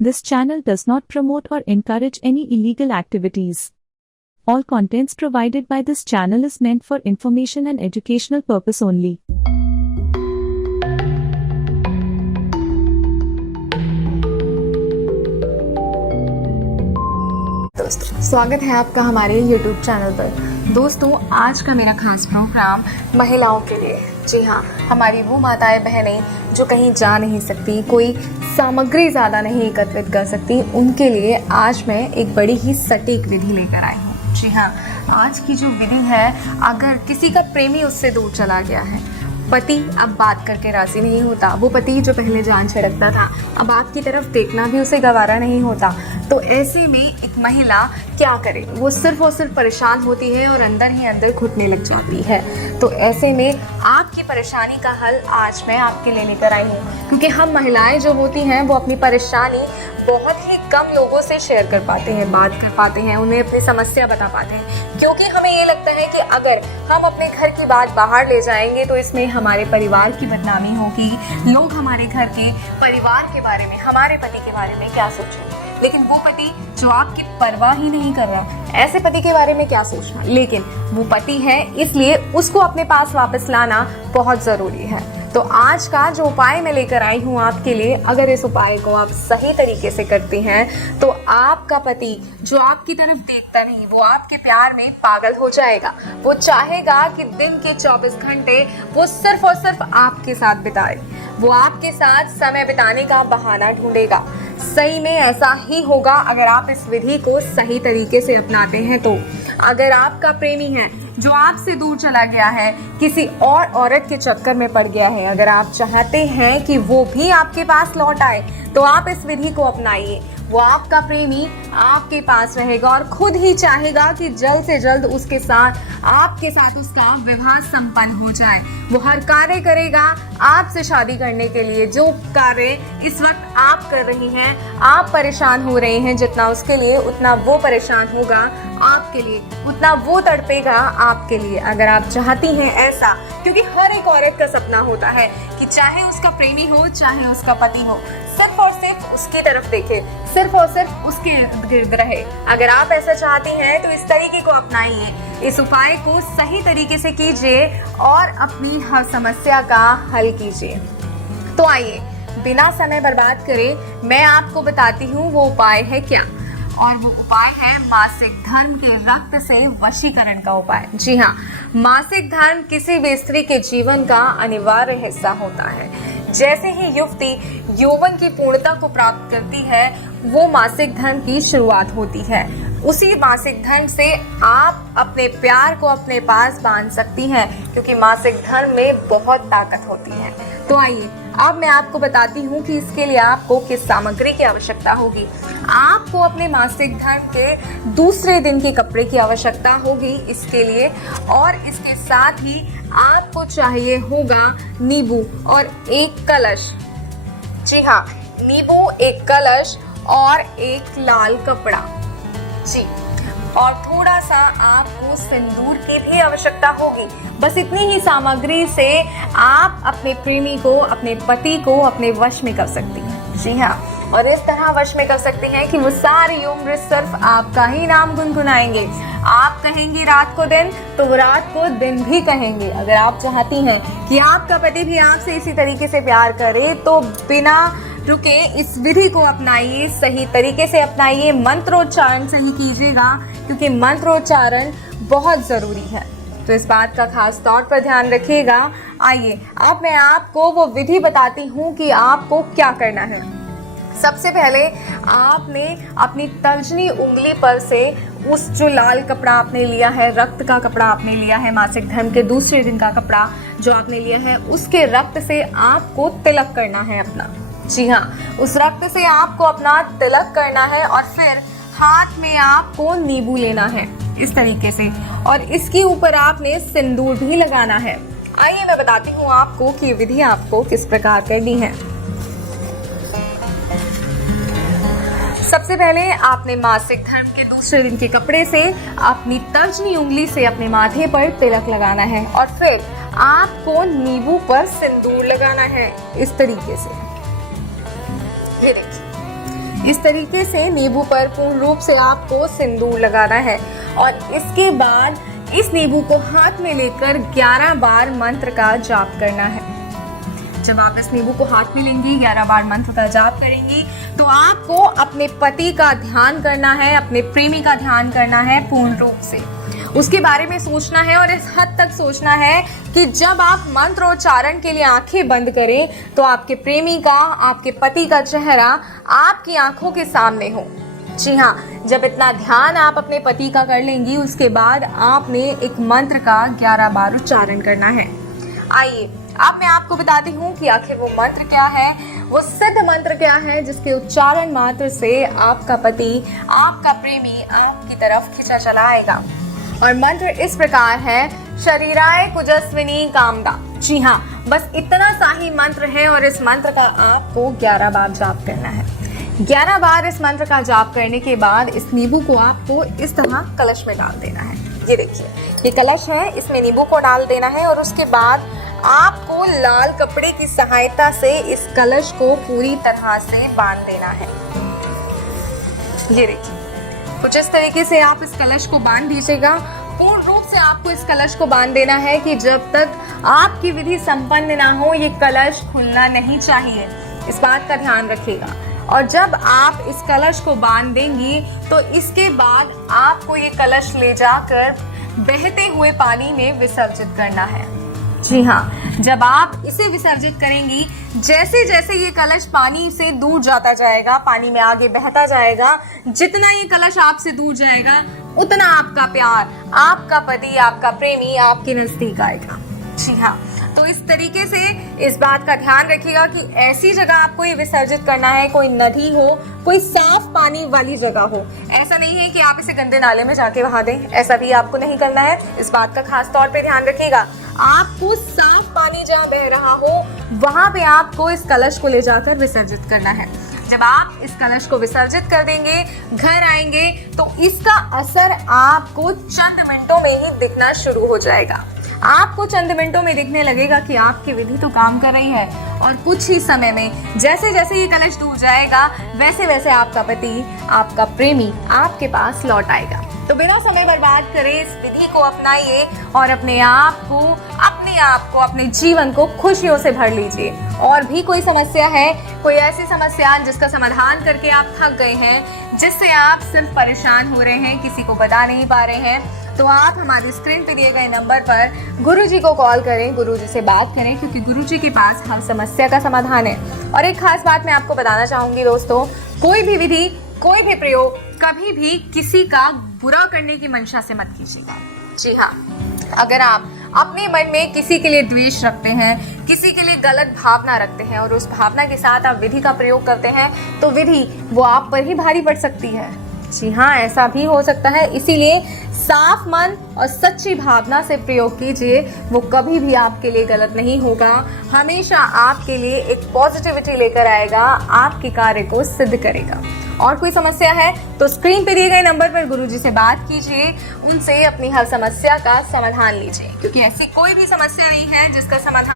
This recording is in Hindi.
This channel does not promote or encourage any illegal activities. All contents provided by this channel is meant for information and educational purpose only. दोस्तों, स्वागत है आपका हमारे YouTube चैनल पर। दोस्तों, आज का मेरा खास प्रोग्राम महिलाओं के लिए। जी हाँ, हमारी वो माताएं बहनें जो कहीं जा नहीं सकती, कोई सामग्री ज़्यादा नहीं एकत्रित कर सकती, उनके लिए आज मैं एक बड़ी ही सटीक विधि लेकर आई हूँ। जी हाँ, आज की जो विधि है, अगर किसी का प्रेमी उससे दूर चला गया है, पति अब बात करके राजी नहीं होता, वो पति जो पहले जान छिड़कता था अब आपकी तरफ देखना भी उसे गवारा नहीं होता, तो ऐसे में एक महिला क्या करे? वो सिर्फ और सिर्फ परेशान होती है और अंदर ही अंदर घुटने लग जाती है। तो ऐसे में आपकी परेशानी का हल आज मैं आपके लिए लेकर आई हूँ, क्योंकि हम महिलाएं जो होती हैं वो अपनी परेशानी बहुत ही कम लोगों से शेयर कर पाते हैं, बात कर पाते हैं, उन्हें अपनी समस्या बता पाते हैं, क्योंकि हमें ये लगता है कि अगर हम अपने घर की बात बाहर ले जाएंगे तो इसमें हमारे परिवार की बदनामी होगी, लोग हमारे घर के परिवार के बारे में, हमारे पति के बारे में क्या सोचेंगे। लेकिन वो पति जो आपकी परवाह ही नहीं कर रहा, ऐसे पति के बारे में क्या सोचना, लेकिन वो पति है, इसलिए उसको अपने पास वापस लाना बहुत ज़रूरी है। तो आज का जो उपाय मैं लेकर आई हूँ आपके लिए, अगर इस उपाय को आप सही तरीके से करती हैं तो आपका पति जो आपकी तरफ देखता नहीं, वो आपके प्यार में पागल हो जाएगा। वो चाहेगा कि दिन के 24 घंटे वो सिर्फ और सिर्फ आपके साथ बिताए, वो आपके साथ समय बिताने का बहाना ढूंढेगा। सही में ऐसा ही होगा अगर आप इस विधि को सही तरीके से अपनाते हैं। तो अगर आपका प्रेमी है जो आपसे दूर चला गया है, किसी और औरत के चक्कर में पड़ गया है, अगर आप चाहते हैं कि वो भी आपके पास लौट आए तो आप इस विधि को अपनाइए। वो आपका प्रेमी आपके पास रहेगा और खुद ही चाहेगा कि जल्द से जल्द उसके साथ, आपके साथ उसका विवाह संपन्न हो जाए। वो हर कार्य करेगा आपसे शादी करने के लिए। जो कार्य इस वक्त आप कर रही हैं, आप परेशान हो रहे हैं जितना उसके लिए, उतना वो परेशान होगा आपके लिए, उतना वो तड़पेगा आपके लिए। अगर आप चाहती हैं ऐसा, क्योंकि हर एक औरत का सपना होता है कि चाहे उसका प्रेमी हो, चाहे उसका पति हो, सिर्फ और सिर्फ उसकी तरफ देखे, सिर्फ और सिर्फ उसके इर्द गिर्द रहे। अगर आप ऐसा चाहती हैं तो इस तरीके को अपनाइए, इस उपाय को सही तरीके से कीजिए और अपनी हर समस्या का हल कीजिए। तो आइए, बिना समय बर्बाद करे मैं आपको बताती हूँ वो उपाय है क्या। और वो उपाय है मासिक धर्म के रक्त से वशीकरण का उपाय। जी हाँ, मासिक धर्म किसी भी स्त्री के जीवन का अनिवार्य हिस्सा होता है। जैसे ही युवती यौवन की पूर्णता को प्राप्त करती है, वो मासिक धर्म की शुरुआत होती है। उसी मासिक धर्म से आप अपने प्यार को अपने पास बांध सकती हैं, क्योंकि मासिक धर्म में बहुत ताकत होती है। तो आइए, अब मैं आपको बताती हूँ कि इसके लिए आपको किस सामग्री की आवश्यकता होगी। आपको अपने मासिक धर्म के दूसरे दिन के कपड़े की आवश्यकता होगी इसके लिए, और इसके साथ ही आपको चाहिए होगा नींबू और एक कलश। जी हाँ, नींबू, एक कलश और एक लाल कपड़ा। जी, और थोड़ा सा आपको सिंदूर की भी आवश्यकता होगी। बस इतनी ही सामग्री से आप अपने प्रेमी को, अपने पति को अपने वश में कर सकती हैं। जी हाँ, और इस तरह वश में कर सकती हैं कि वो सारी उम्र सिर्फ आपका ही नाम गुनगुनाएंगे। आप कहेंगी रात को दिन, तो वो रात को दिन भी कहेंगे। अगर आप चाहती हैं कि आपका पति भी आपसे इसी तरीके से प्यार करे, तो बिना रुके इस विधि को अपनाइए, सही तरीके से अपनाइए, मंत्रोच्चारण सही कीजिएगा, क्योंकि मंत्रोच्चारण बहुत ज़रूरी है। तो इस बात का खास तौर पर ध्यान रखिएगा। आइए, अब मैं आपको वो विधि बताती हूँ कि आपको क्या करना है। सबसे पहले आपने अपनी तर्जनी उंगली पर से उस जो लाल कपड़ा आपने लिया है, रक्त का कपड़ा आपने लिया है, मासिक धर्म के दूसरे दिन का कपड़ा जो आपने लिया है, उसके रक्त से आपको तिलक करना है अपना। जी हाँ, उस रक्त से आपको अपना तिलक करना है और फिर हाथ में आपको नींबू लेना है इस तरीके से, और इसके ऊपर आपने सिंदूर भी लगाना है। आइए मैं बताती हूँ आपको कि विधि आपको किस प्रकार करनी है। सबसे पहले आपने मासिक धर्म के दूसरे दिन के कपड़े से अपनी तर्जनी उंगली से अपने माथे पर तिलक लगाना है, और फिर आपको नींबू पर सिंदूर लगाना है इस तरीके से। ये देखिए, इस तरीके से नींबू पर पूर्ण रूप से आपको सिंदूर लगाना है और इसके बाद इस नींबू को हाथ में लेकर 11 बार मंत्र का जाप करना है। जब आप इस नींबू को हाथ में लेंगी, 11 बार मंत्र का जाप करेंगी, तो आपको अपने पति का ध्यान करना है, अपने प्रेमी का ध्यान करना है पूर्ण रूप से। उसके बारे में सोचना है और इस हद तक सोचना है कि जब आप मंत्रोच्चारण के लिए आंखें बंद करें तो आपके प्रेमी का, आपके पति का चेहरा आपकी आंखों के सामने हो। जी हाँ, जब इतना ध्यान आप अपने पति का कर लेंगी, उसके बाद आपने एक मंत्र का 11 बार उच्चारण करना है। आइए अब मैं आपको बताती हूँ कि आखिर वो मंत्र क्या है, वो सिद्ध मंत्र क्या है जिसके उच्चारण मात्र से आपका पति, आपका प्रेमी आपकी तरफ खिंचा चला आएगा। और मंत्र इस प्रकार है, शरीराय कुजस्विनी कामदा। जी हाँ, बस इतना सा ही मंत्र है और इस मंत्र का आपको 11 बार जाप करना है। 11 बार इस मंत्र का जाप करने के बाद इस नींबू को आपको इस तरह कलश में डाल देना है। ये देखिए, ये कलश है, इसमें नींबू को डाल देना है और उसके बाद आपको लाल कपड़े की सहायता से इस कलश को पूरी तरह से बांध देना है। ये देखिए, कुछ इस तरीके से आप इस कलश को बांध दीजिएगा। पूर्ण रूप से आपको इस कलश को बांध देना है कि जब तक आपकी विधि संपन्न ना हो ये कलश खुलना नहीं चाहिए। इस बात का ध्यान रखिएगा। और जब आप इस कलश को बांध देंगी तो इसके बाद आपको ये कलश ले जाकर बहते हुए पानी में विसर्जित करना है। जी हाँ, जब आप इसे विसर्जित करेंगी, जैसे जैसे ये कलश पानी से दूर जाता जाएगा, पानी में आगे बहता जाएगा, जितना ये कलश आपसे दूर जाएगा उतना आपका प्यार, आपका पति, आपका प्रेमी आपके नजदीक आएगा। जी हाँ, तो इस तरीके से इस बात का ध्यान रखिएगा कि ऐसी जगह आपको ये विसर्जित करना है, कोई नदी हो, कोई साफ पानी वाली जगह हो। ऐसा नहीं है कि आप इसे गंदे नाले में जाके बहा दें, ऐसा भी आपको नहीं करना है। इस बात का खास तौर पे ध्यान रखिएगा। आपको साफ पानी जहाँ बह रहा हो वहां पे आपको इस कलश को ले जाकर विसर्जित करना है। जब आप इस कलश को विसर्जित कर देंगे, घर आएंगे, तो इसका असर आपको चंद मिनटों में ही दिखना शुरू हो जाएगा। आपको चंद मिनटों में दिखने लगेगा कि आपकी विधि तो काम कर रही है और कुछ ही समय में जैसे जैसे ये कलश दूर जाएगा वैसे वैसे आपका पति, आपका प्रेमी आपके पास लौट आएगा। तो बिना समय बर्बाद करे इस विधि को अपनाइए और अपने आप को, अपने जीवन को खुशियों से भर लीजिए। और भी कोई समस्या है, कोई ऐसी समस्या जिसका समाधान करके आप थक गए हैं, जिससे आप सिर्फ परेशान हो रहे हैं, किसी को बता नहीं पा रहे हैं, तो आप हमारी स्क्रीन पे दिए गए नंबर पर गुरुजी को कॉल करें, गुरुजी से बात करें, क्योंकि गुरुजी के पास हर समस्या का समाधान है। और एक खास बात मैं आपको बताना चाहूंगी दोस्तों, कोई भी विधि, कोई भी प्रयोग कभी भी किसी का बुरा करने की मंशा से मत कीजिएगा। जी हाँ, अगर आप अपने मन में किसी के लिए द्वेष रखते हैं, किसी के लिए गलत भावना रखते हैं और उस भावना के साथ आप विधि का प्रयोग करते हैं, तो विधि वो आप पर ही भारी पड़ सकती है। जी हाँ, ऐसा भी हो सकता है। इसीलिए साफ मन और सच्ची भावना से प्रयोग कीजिए, वो कभी भी आपके लिए गलत नहीं होगा, हमेशा आपके लिए एक पॉजिटिविटी लेकर आएगा, आपके कार्य को सिद्ध करेगा। और कोई समस्या है तो स्क्रीन पे दिए गए नंबर पर गुरुजी से बात कीजिए, उनसे अपनी हर समस्या का समाधान लीजिए, क्योंकि ऐसी कोई भी समस्या नहीं है जिसका समाधान